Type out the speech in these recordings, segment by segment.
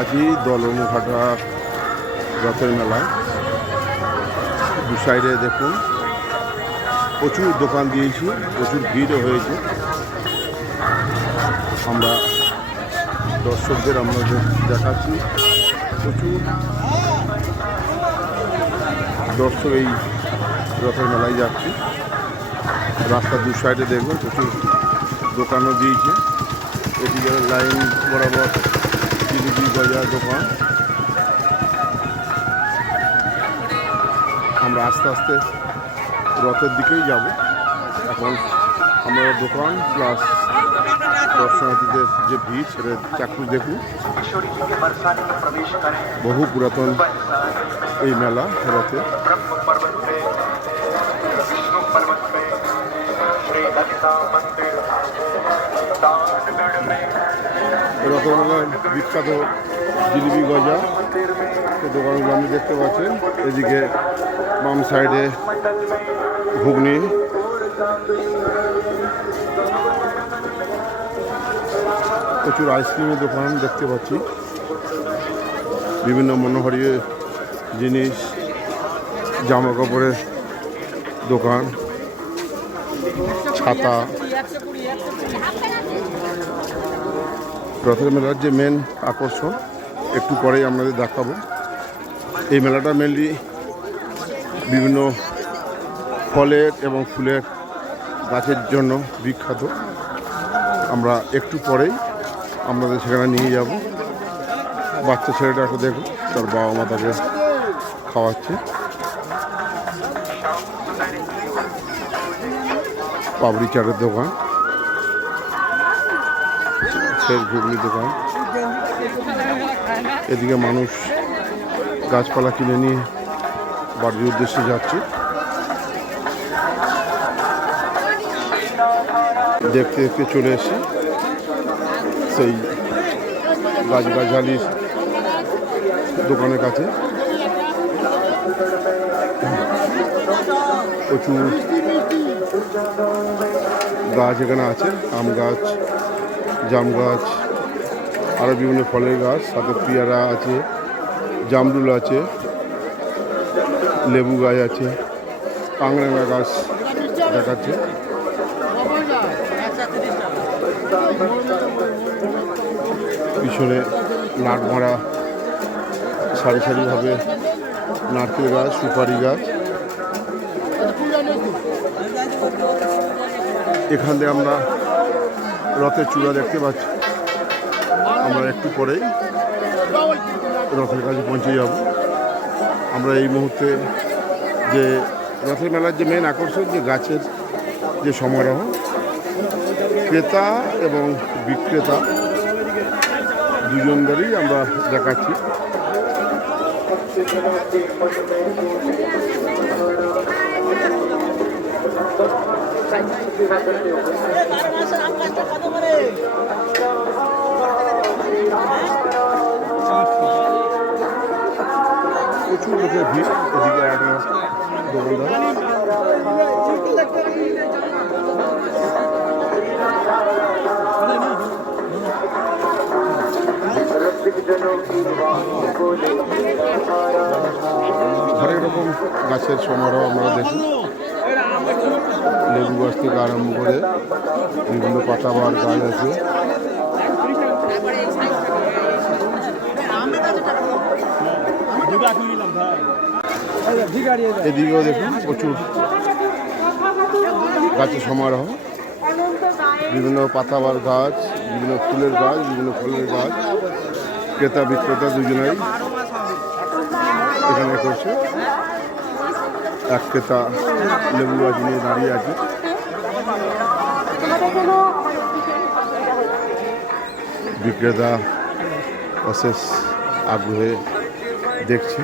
আজই দলমঘাটা রথের মেলায় দু সাইডে দেখুন প্রচুর দোকান দিয়েছি, প্রচুর ভিড়ও হয়েছে। আমরা দর্শকদের দেখাচ্ছি, প্রচুর দর্শক এই রথের মেলায় যাচ্ছি। রাস্তার দু সাইডে দেখবেন প্রচুর দোকানও দিয়েছে। এদিকে লাইন বরাবর জিলিপি গজা দোকান। আমরা আস্তে আস্তে রথের দিকেই যাব। এখন আমরা দোকান প্লাস দর্শনার্থীদের যে ভিড় সেটা চাক্ষুষ দেখুন। বহু পুরাতন এই মেলা রথে। রথের মেলার বিখ্যাত জিলিপি গজা দোকানগুলো আপনি দেখতে পাচ্ছেন। এদিকে বাম সাইডে ঘুগনি, প্রচুর আইসক্রিমের দোকান দেখতে পাচ্ছি, বিভিন্ন মনোহারী জিনিস, জামা কাপড়ের দোকান, ছাতা। রথের মেলার যে মেন আকর্ষণ একটু পরেই আপনাদের দেখাবো। এই মেলাটা মেনলি বিভিন্ন ফলের এবং ফুলের গাছের জন্য বিখ্যাত। আমরা একটু পরেই আপনাদের সেখানে নিয়ে যাব। বাচ্চা ছেলেটাকে দেখুন, তার বাবা মা তাকে খাওয়াচ্ছে। পাপড়ি চাটের দোকান, শেষ ঘুগনির দোকান। এদিকে মানুষ গাছপালা কিনে নিয়ে বাড়ির উদ্দেশ্যে যাচ্ছে। দেখতে দেখতে চলে এসেছি সেই গাছগাছালির দোকানের কাছে। প্রচুর গাছ এখানে আছে, আম গাছ, জাম গাছ, আরও বিভিন্ন ফলের গাছ, সাথে পেয়ারা আছে, জামরুল আছে, লেবু গাছ আছে, কাংরাঙা গাছ দেখাচ্ছে। পিছনে নাট ভরা সারি সারিভাবে নারকেল গাছ, সুপারি গাছ। এখান থেকে আমরা রথের চূড়া দেখতে পাচ্ছি। আমরা একটু পরেই রথের কাছে পৌঁছে যাব। আমরা এই মুহূর্তে যে রথের মেলার যে মেন আকর্ষণ, যে গাছের যে সমারোহ, ক্রেতা এবং বিক্রেতা দুজনদেরই আমরা দেখাচ্ছি। প্রচুর লোকের ভিড়। এদিকে একটা দোকানদার। হরেক রকম গাছের সমারোহ আমরা দেখি। লেবু গাছ থেকে আরম্ভ করে বিভিন্ন পাতাবাহার গাছ আছে। এদিকেও দেখুন প্রচুর গাছের সমারোহ, বিভিন্ন পাতাবাহার গাছ, বিভিন্ন ফুলের গাছ, বিভিন্ন ফলের গাছ। ক্রেতা বিক্রেতা দুজনেই এখানে করছে। এক ক্রেতা লেবু গাছ নিয়ে দাঁড়িয়ে আছে। বিক্রেতা অশেষ আগ্রহে দেখছে।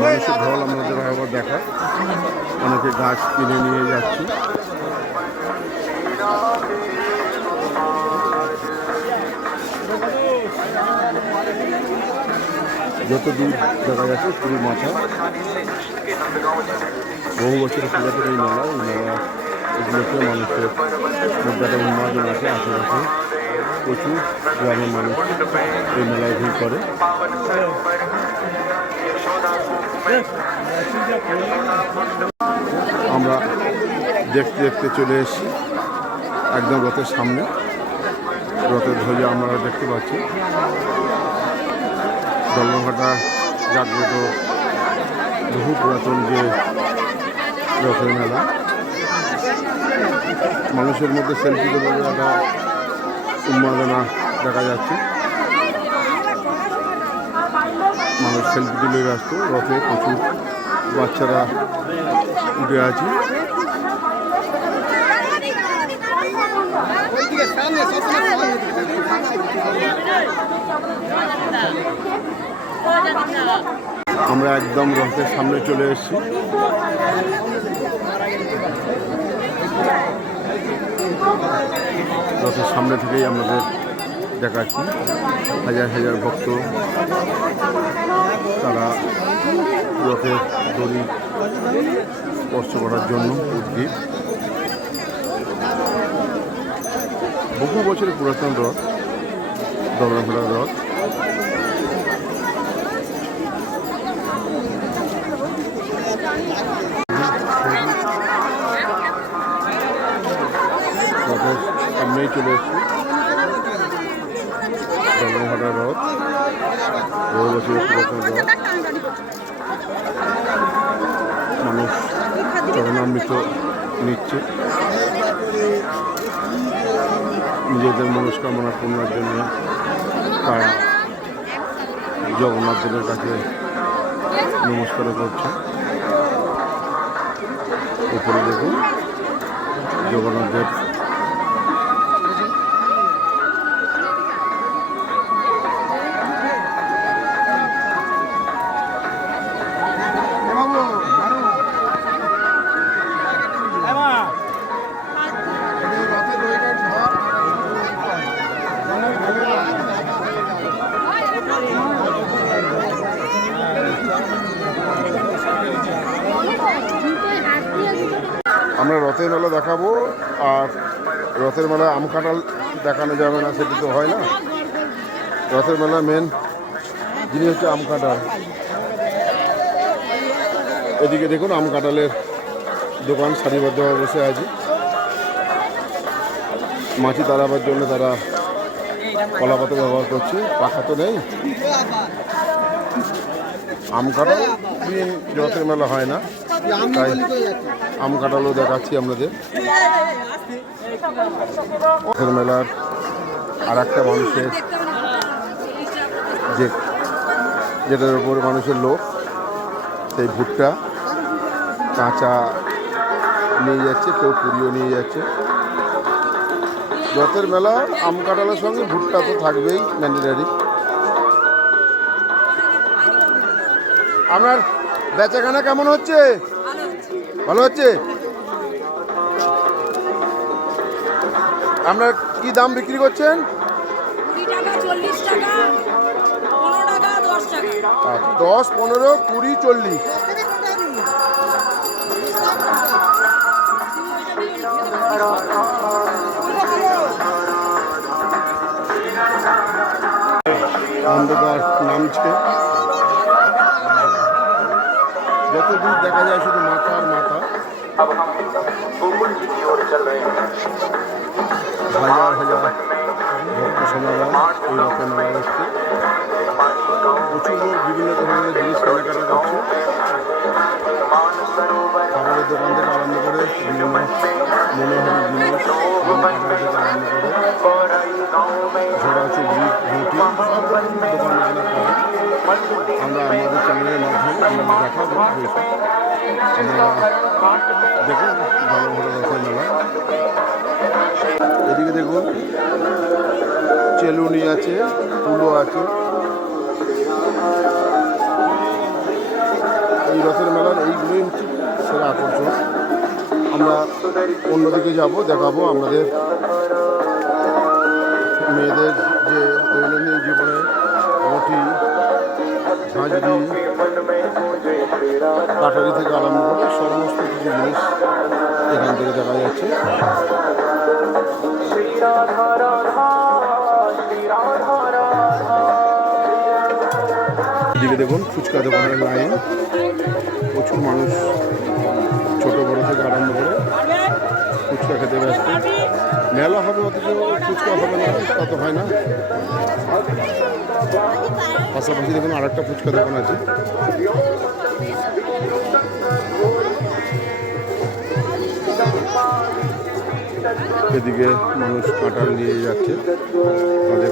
মানুষের ঢল আমাদের আবার দেখা। অনেকে গাছ কিনে নিয়ে যাচ্ছে। যত দূর দেখা যাচ্ছে পুরো মাথা। বহু বছরের পুরাতন এই মেলা, এগুলোতে মানুষের খুব একটা উন্মাদন আছে আশেপাশে। প্রচুর গ্রামের মানুষ এই মেলায় ভিড় করে। আমরা দেখতে দেখতে চলে এসেছি একদম রথের সামনে। রথের ধ্বজা আমরা দেখতে পাচ্ছি। দলঘাটা জাগ্রত বহু পুরাতন যে রথের মেলা, মানুষের মধ্যে সেলফি তোলার একটা উন্মাদনা দেখা যাচ্ছে। মানুষ সেলফি তুলে ব্যস্ত। রথে প্রচুর বাচ্চারা উঠে আছে। আমরা একদম রথের সামনে চলে এসেছি। রথের সামনে থেকেই আমাদের দেখাচ্ছি হাজার হাজার ভক্ত, তারা রথের দড়ি স্পর্শ করার জন্য উদ্গ্রীব। বহু বছরের পুরাতন রথ, দমরাঘোড়ার রথ। রথের সামনেই চলে এসেছি দমরাঘোড়ার রথ, বহু বছরের পুরাতন রথ। মানুষ চরণামৃত নিচ্ছে নিজেদের মনস্কামনা পূর্ণের জন্য। তারা জগন্নাথ দেবের কাছে নমস্কার করছে। উপরে দেখুন জগন্নাথ দেব। আমরা রথের মেলা দেখাবো, আর রথের মেলায় আম কাঁঠাল দেখানো যাবে না, সেটা তো হয় না। রথের মেলা মেন জিনিস হচ্ছে আম কাঁঠাল। এদিকে দেখুন আম কাঁঠালের দোকান সারিবদ্ধভাবে বসে আছে। মাছি তাড়াবার জন্য তারা কলা পাতা ব্যবহার করছে, পাখা তো নেই। আম কাঁঠাল দিন রথের মেলা হয় না, তাই আম কাঁঠালও দেখাচ্ছি আপনাদের। রথের মেলার আর একটা মানুষের যেটার উপর মানুষের লোক, সেই ভুট্টা কাঁচা নিয়ে যাচ্ছে, কেউ পুরিও নিয়ে যাচ্ছে। রথের মেলা আম কাঁঠালের সঙ্গে ভুট্টা তো থাকবেই, ম্যান্ডেটারি। আপনার বেচাকেনা কেমন হচ্ছে? ভালো হচ্ছে। আপনার কি দাম বিক্রি করছেন? 10, 15, 20, 40। অন্ধকার নামছে, যত দূর দেখা যায় শুধু মাথা আর মাথা। হাজার হাজার ভক্ত সমাগম এই রথের মেলায় এসছে। প্রচুর লোক বিভিন্ন ধরনের জিনিস কেনাকাটা করছে। খাবারের দোকান থেকে আরম্ভ করে বিভিন্ন মনোহারী জিনিস, আম কাঁঠাল থেকে আরম্ভ করে ঝোড়া চুবড়ি ঘুঁটি সব রকম দোকান এখানে পাবেন। আমরা আমাদের চ্যানেলের মাধ্যমে আমরা দেখাবো। আমরা দেখুন জলভরা রথের মেলা। এদিকে দেখুন চেলুনি আছে, তুলো আছে। এই রথের মেলার এইগুলোই হচ্ছে সেরা আকর্ষণ। আমরা অন্যদিকে যাব, দেখাবো আমাদের মেয়েদের যে দৈনন্দিন জীবনে রুটি, ঝাঁঝরি, কাটারি থেকে আরম্ভ করে সমস্ত কিছু জিনিস এখান থেকে দেখা যাচ্ছে। এদিকে দেখুন ফুচকা দোকানের লাইন, প্রচুর মানুষ ছোট বড় থেকে আরম্ভ করে ফুচকা খেতে ব্যস্ত। মেলা হবে অথচ ফুচকা হবে না, তা তো হয় না। পাশাপাশি দেখুন আর একটা ফুচকা দোকান আছে। এদিকে মানুষ কাঁঠাল নিয়ে যাচ্ছে, তাদের